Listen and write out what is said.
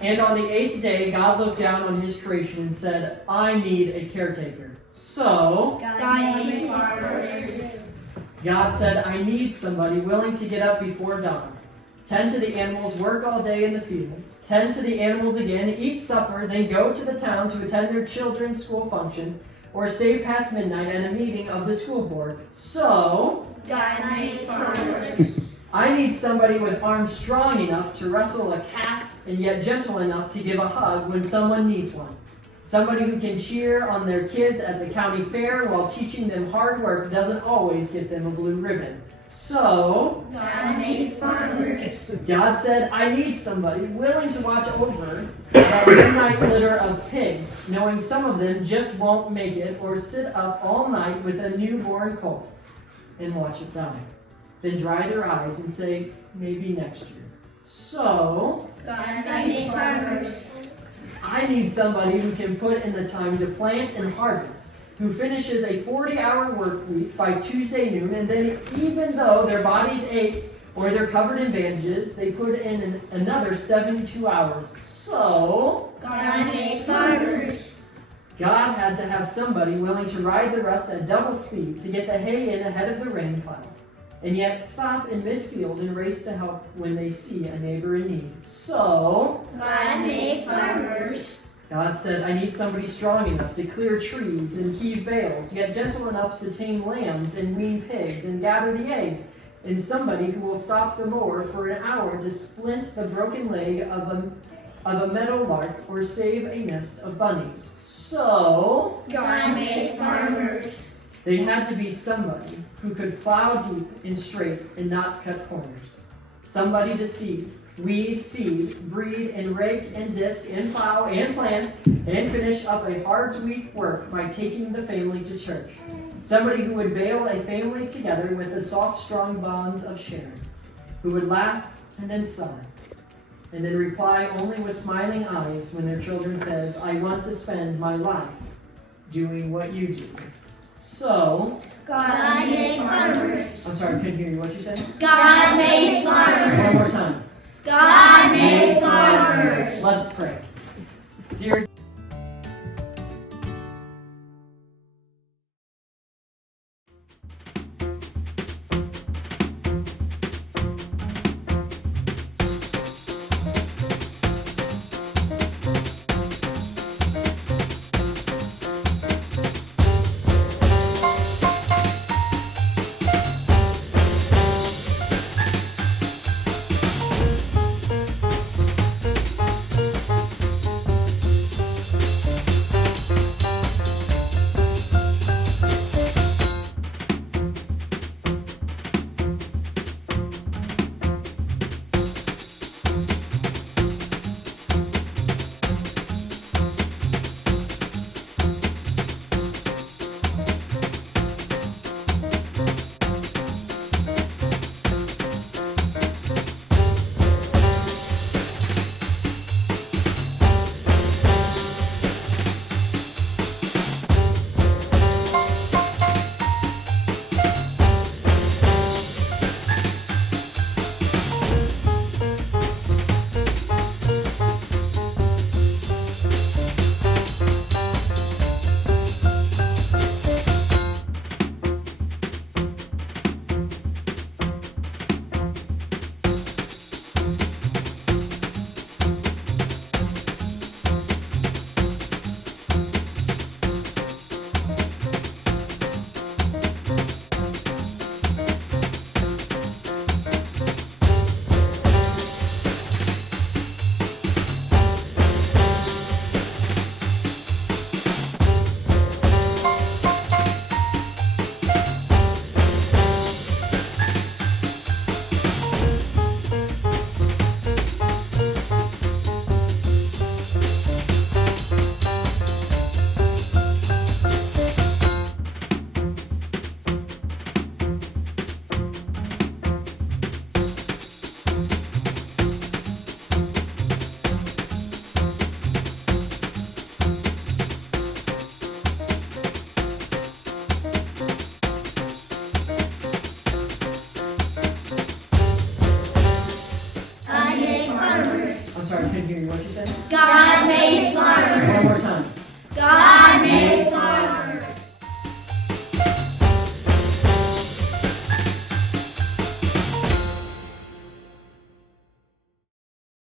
And on the 8th day, God looked down on his creation and said, I need a caretaker. So, God made farmers. God said, I need somebody willing to get up before dawn. Tend to the animals, work all day in the fields. Tend to the animals again, eat supper, then go to the town to attend their children's school function, or stay past midnight at a meeting of the school board. So, God made farmers. I need somebody with arms strong enough to wrestle a calf and yet gentle enough to give a hug when someone needs one. Somebody who can cheer on their kids at the county fair while teaching them hard work doesn't always get them a blue ribbon. So, God made farmers. God said, I need somebody willing to watch over that midnight litter of pigs, knowing some of them just won't make it, or sit up all night with a newborn colt and watch it die. Then dry their eyes and say, maybe next year. So, God made farmers. I need somebody who can put in the time to plant and harvest, who finishes a 40-hour work week by Tuesday noon, and then even though their bodies ache or they're covered in bandages, they put in another 72 hours. So, God made farmers. God had to have somebody willing to ride the ruts at double speed to get the hay in ahead of the rain clouds, and yet stop in midfield and race to help when they see a neighbor in need. So, God made farmers. God said, I need somebody strong enough to clear trees and heave bales, yet gentle enough to tame lambs and wean pigs and gather the eggs, and somebody who will stop the mower for an hour to splint the broken leg of a meadow lark or save a nest of bunnies. So, God made farmers. they had to be somebody who could plow deep and straight and not cut corners. Somebody to seed, weed, feed, breed, and rake, and disc, and plow, and plant, and finish up a hard week work by taking the family to church. Somebody who would bale a family together with the soft, strong bonds of sharing, who would laugh and then sigh, and then reply only with smiling eyes when their children says, I want to spend my life doing what you do. So, God made farmers. I'm sorry, I couldn't hear you. What you said? God made One farmers. more time. God made farmers. Let's pray. Dear sorry, I couldn't hear you. What you said? God made farmers.